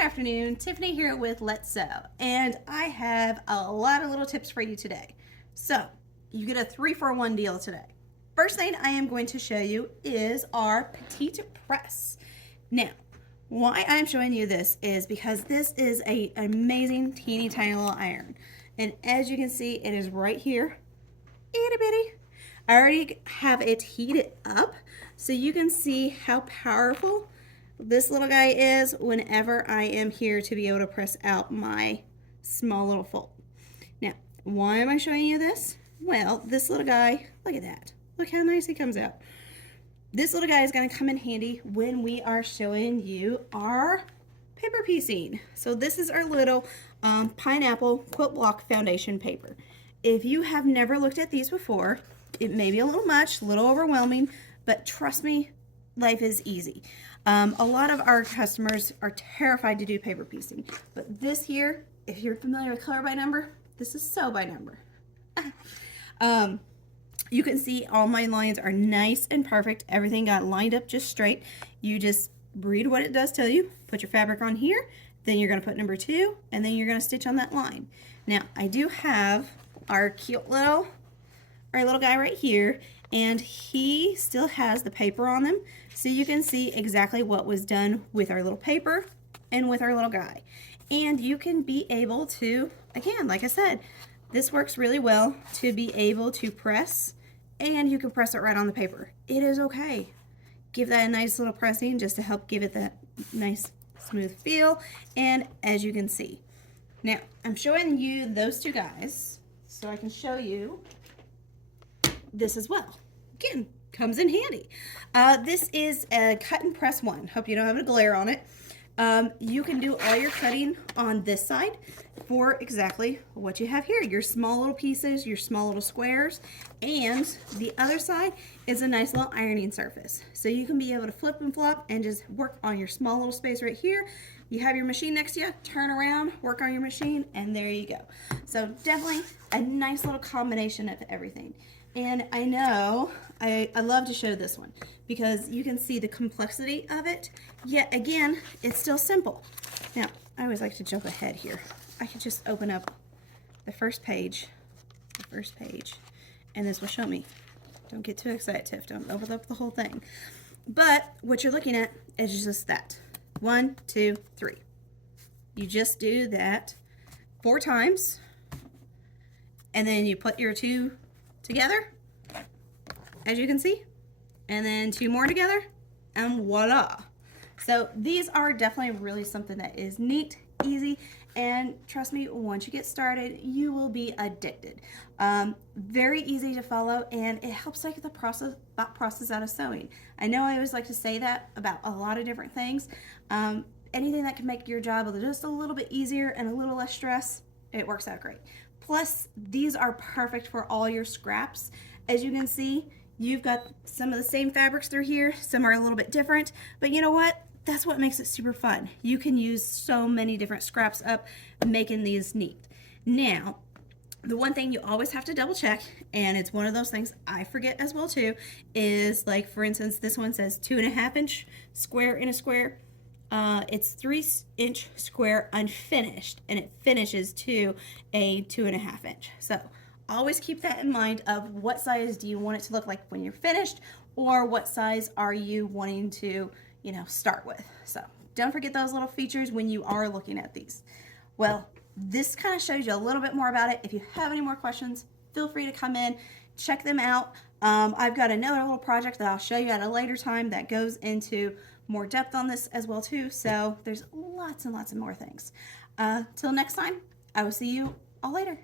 afternoon, Tiffany here with Let's Sew, and I have a lot of little tips for you today. So you get a 3-for-1 deal today. First thing I am going to show you is our petite press. Now, why I'm showing you this is because this is an amazing teeny tiny little iron, and as you can see, it is right here, itty bitty. I already have it heated up so you can see how powerful this little guy is whenever I am here to be able to press out my small little fold. Now, why am I showing you this? Well, this little guy, look at that. Look how nice he comes out. This little guy is going to come in handy when we are showing you our paper piecing. So this is our little pineapple quilt block foundation paper. If you have never looked at these before, it may be a little much, a little overwhelming, but trust me, life is easy. A lot of our customers are terrified to do paper piecing, but this here, if you're familiar with color by number, this is sew by number. You can see all my lines are nice and perfect. Everything got lined up just straight. You just read what it does tell you. Put your fabric on here, then you're going to put number 2, and then you're going to stitch on that line. Now, I do have our cute little guy right here, and he still has the paper on them, so you can see exactly what was done with our little paper and with our little guy. And you can be able to, again, like I said, this works really well to be able to press, and you can press it right on the paper. It is okay. Give that a nice little pressing just to help give it that nice smooth feel. And as you can see, now I'm showing you those two guys so I can show you this as well. Again, comes in handy. This is a cut and press one. Hope you don't have a glare on it. You can do all your cutting on this side for exactly what you have here. Your small little pieces, your small little squares, and the other side is a nice little ironing surface. So you can be able to flip and flop and just work on your small little space right here. You have your machine next to you, turn around, work on your machine, and there you go. So definitely a nice little combination of everything. And I know I love to show this one because you can see the complexity of it, yet again, it's still simple. Now, I always like to jump ahead here. I could just open up the first page, and this will show me. Don't get too excited, Tiff. Don't open up the whole thing. But what you're looking at is just that. 1, 2, 3. You just do that 4 times, and then you put your 2 together, as you can see, and then 2 more together, and voila. So these are definitely really something that is neat, easy, and trust me, once you get started, you will be addicted. Very easy to follow, and it helps take the process out of sewing. I know I always like to say that about a lot of different things. Anything that can make your job just a little bit easier and a little less stress, it works out great. Plus, these are perfect for all your scraps. As you can see, you've got some of the same fabrics through here. Some are a little bit different, but you know what? That's what makes it super fun. You can use so many different scraps up, making these neat. Now, the one thing you always have to double check, and it's one of those things I forget as well too, is like, for instance, this one says 2.5 inch square in a square. It's 3-inch square unfinished, and it finishes to a 2.5 inch. So always keep that in mind of what size do you want it to look like when you're finished, or what size are you wanting to, start with. So don't forget those little features when you are looking at these. Well, this kind of shows you a little bit more about it. If you have any more questions, feel free to come in, check them out. I've got another little project that I'll show you at a later time that goes into more depth on this as well too. So there's lots and lots of more things. Till next time, I will see you all later.